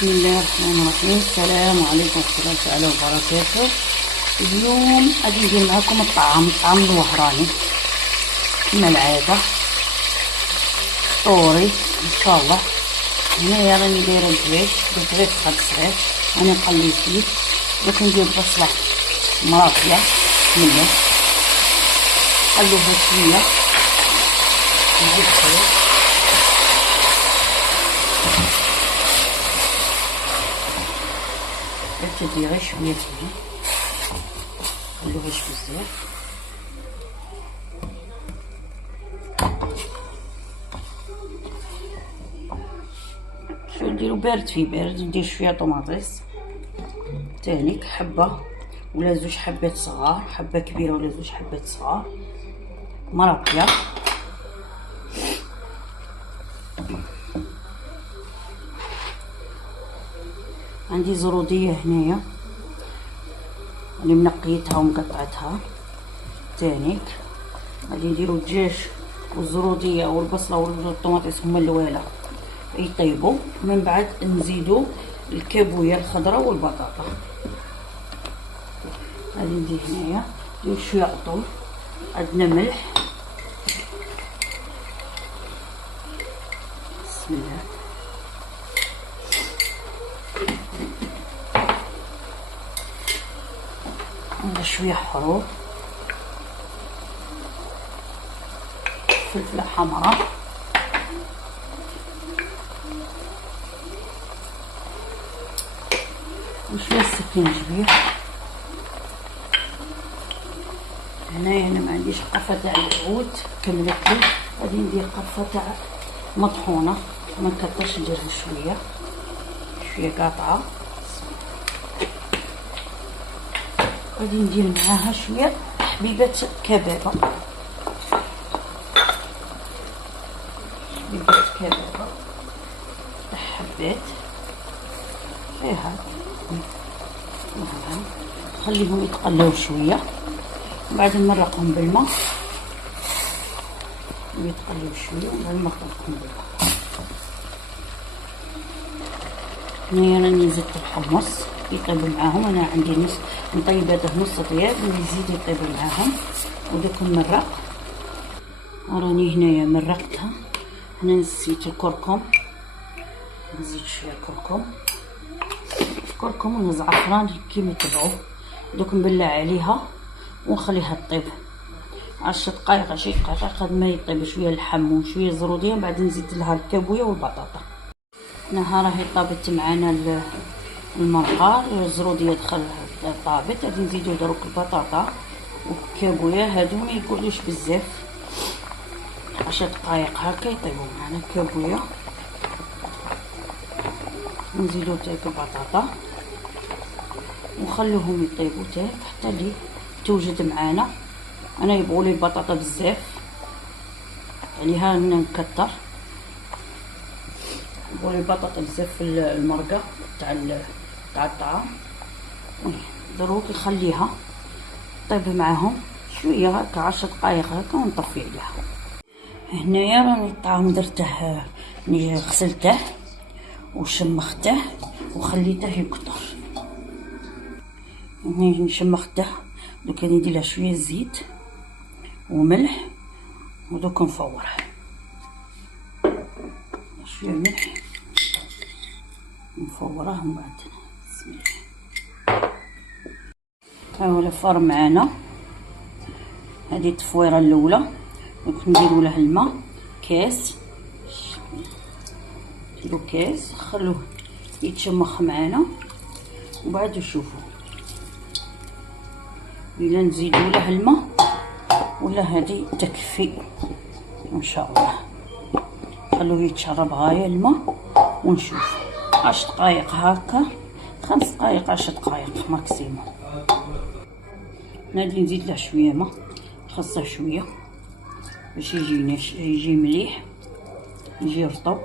بسم الله الرحمن الرحيم. السلام عليكم ورحمة الله تعالى وبركاته. اليوم غادي ندير معكم الطعام الوهراني كما العادة، فطوري ان شاء الله. هنايا راني دايره الدجاج خد صغير، راني نقلي فيه. دوك ندير بصله مرافيه منه، نقلوها شويه، نزيد الخيار، نبتدي غير شويه فيه، نقلوهاش بزاف. نديرو بارد في بارد. ندير شويه طوماطيس تانيك، حبه ولا زوج حبات صغار، حبه كبيره ولا زوج حبات صغار، مرقيه، عندي زروديه هنايا اللي منقيتها ومقطعتها تانيك. غادي نديرو الدجاج والزروديه والبصله والطوماطيس هما الاوالا يطيبوا، من بعد نزيدو الكابويه الخضراء والبطاطا. غادي ندير هنايا ندير شويه قطن، عندنا ملح، بسم الله، عندنا شويه حروق، فلفله حمراء، وشويه سكينجبير. هنايا انا ما عنديش قرفه تاع العود كملتلي، غادي ندير قرفه تاع مطحونه، ما نكترش، نديرها شويه قاطعه. غادي ندير معاها شويه حبيبات كبابه، حبات فيها، نخليهم يتقلاو شويه، من بعد نمرقهم بالماء، يتقلاو شويه ومن بعد نمرقهم بالماء. هنايا راني زدت الحمص يطيب معاهم، انا عندي نص مطيب هذا نص طياب نزيد يطيب معاهم. ودوك نمرق، راني هنايا مرقتها. هنا نسيت الكركم، نزيد شويه كركم وزعفران كيما تبعوه. دوك نبلع عليها ونخليها طيب 10 دقائق 20 دقيقه قد ما يطيب شويه اللحم وشويه الزروديه، من بعد نزيد لها الكابويه والبطاطا. هنا راهي طابت معنا المرقه، الزروديه طابت. غادي نزيدو دروك البطاطا والكابويه، هادو ما يقعدوش بزاف، 10 دقائق هكا يطيبوا معنا الكابويه. نزيدو تاك البطاطا ونخلوهم يطيبوا تاك حتى اللي توجد معانا. انا يبغوا البطاطا بزاف، يعني ها نكتر، يبغوا البطاطا بزاف في المرقه تاع الطعام. دروك نخليها طيب معاهم شويه هكا 10 دقائق هكا ونطفي عليها. هنايا راني الطعام درته، غسلته وشمخته وخليته يكثر. هنا شمخته، دوك غادي ندير له شويه زيت وملح، ودوك نفوره شويه ملح نفوره. من بعد بسم الله، ها هو الفار معانا. هذه التفويره الاولى، دوك نديرو له الماء، كاس، نديرو كاس خلوه يتشمخ معانا. وبعد نشوفو الا نزيدو له الماء ولا هذه تكفي ان شاء الله. خلوه يتشرب غايه الماء ونشوف 10 دقائق هكا، 5 دقائق 10 دقائق ماكسيموم. غادي نزيد له شويه ماء، خاصه شويه باش يجي مليح، يجي رطب.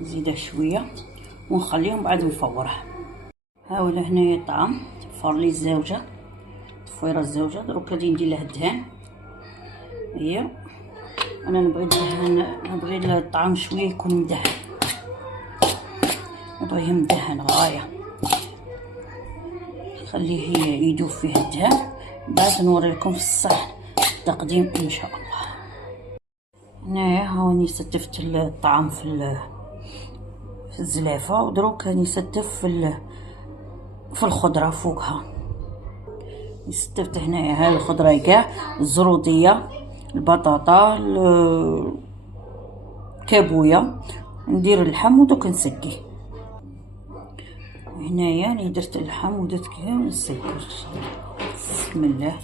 نزيده شويه ونخليهم بعد نفوره. ها ولا هنايا الطعام تفور لي الزوجه، تفويره الزوجه. دروك غادي ندير له الدهان. هي انا نبغي الدهان، نبغي الطعام شويه يكون مدهن. نبغيه مدهن غاية، خليه يدوب فيه الدهن. بعد نوري لكم في الصحن التقديم ان شاء الله. هنايا هاوني ستفت الطعام في الزلافه، ودروك راني ستف في الخضره فوقها. ستفت هنايا هاي الخضره كاع، الزروديه، البطاطا، الكابويه، ندير اللحم ودوك نسقيه. هنايا راني درت اللحم ودرت كاع ونسقيه. بسم الله.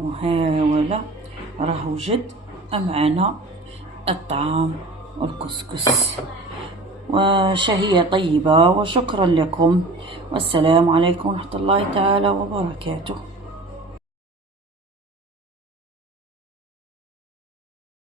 وها ولا راه وجد معنا الطعام والكسكس، وشهية طيبة، وشكرا لكم، والسلام عليكم ورحمة الله تعالى وبركاته.